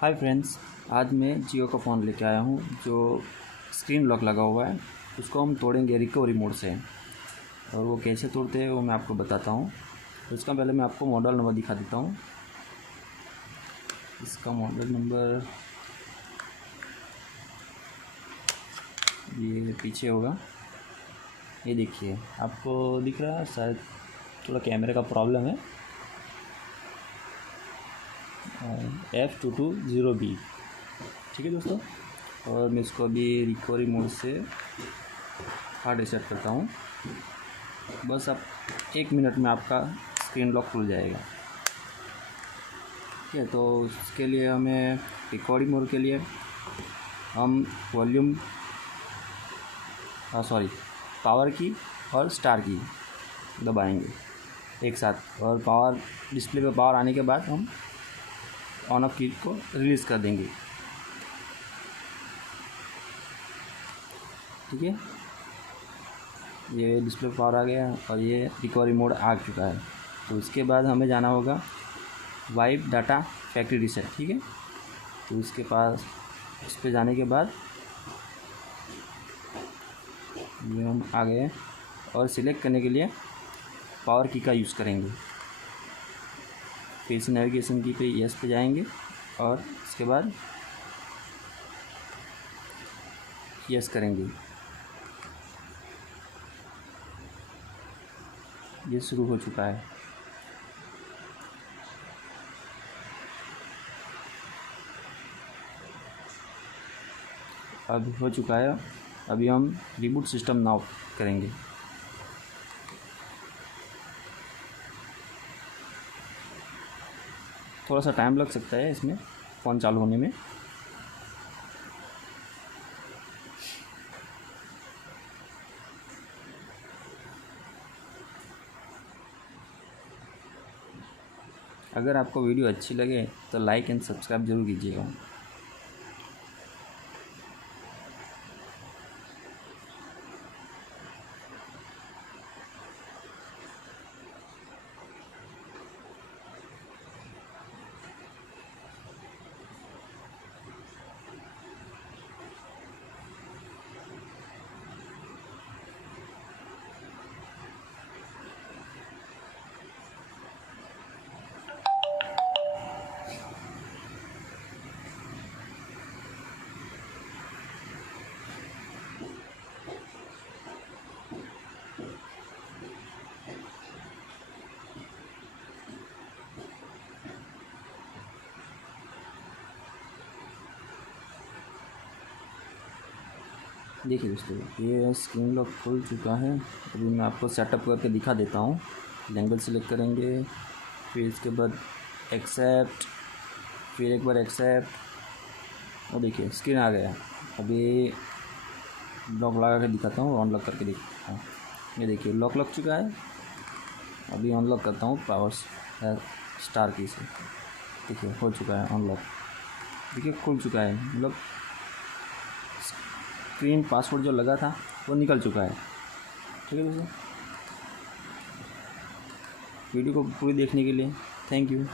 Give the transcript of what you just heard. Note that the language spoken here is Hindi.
हाय फ्रेंड्स, आज मैं जियो का फ़ोन लेके आया हूँ जो स्क्रीन लॉक लगा हुआ है। उसको हम तोड़ेंगे रिकवरी मोड से, और वो कैसे तोड़ते हैं वो मैं आपको बताता हूँ। तो इसका पहले मैं आपको मॉडल नंबर दिखा देता हूँ। इसका मॉडल नंबर ये पीछे होगा, ये देखिए आपको दिख रहा है, शायद थोड़ा कैमरे का प्रॉब्लम है। F220B, ठीक है दोस्तों। और मैं इसको अभी रिकवरी मोड से हार्ड रीसेट करता हूँ। बस अब 1 मिनट में आपका स्क्रीन लॉक खुल जाएगा। ठीक है, तो इसके लिए हमें रिकवरी मोड के लिए हम वॉल्यूम पावर की और स्टार की दबाएंगे एक साथ, और पावर डिस्प्ले पे पावर आने के बाद हम ऑन ऑफ की को रिलीज़ कर देंगे। ठीक है, ये डिस्प्ले पावर आ गया और ये रिकवरी मोड आ चुका है। तो इसके बाद हमें जाना होगा वाइप डाटा फैक्ट्री रीसेट। ठीक है, तो इसके पास इस पर जाने के बाद ये हम आ गए, और सिलेक्ट करने के लिए पावर की का यूज़ करेंगे। फिर से नेविगेशन की पे यस पे जाएंगे और इसके बाद यस करेंगे। ये शुरू हो चुका है। अब हो चुका है। अभी हम रिबूट सिस्टम नाउ करेंगे। थोड़ा सा टाइम लग सकता है इसमें फ़ोन चालू होने में। अगर आपको वीडियो अच्छी लगे तो लाइक एंड सब्सक्राइब जरूर कीजिएगा। देखिए दोस्तों, ये स्क्रीन लॉक खुल चुका है। अभी मैं आपको सेटअप करके दिखा देता हूँ। लैंग्वेज सेलेक्ट करेंगे, फिर इसके बाद एक्सेप्ट, फिर एक बार एक्सेप्ट, और देखिए स्क्रीन आ गया। अभी लॉक लगा के दिखाता हूँ, ऑन लॉक करके दिखाता हूँ। ये देखिए लॉक लग चुका है। अभी ऑन लॉक करता हूँ पावर स्टार की से। देखिए हो चुका है ऑन लॉक। देखिए खुल चुका है, मतलब स्क्रीन पासवर्ड जो लगा था वो निकल चुका है। ठीक है दोस्तों, वीडियो को पूरी देखने के लिए थैंक यू।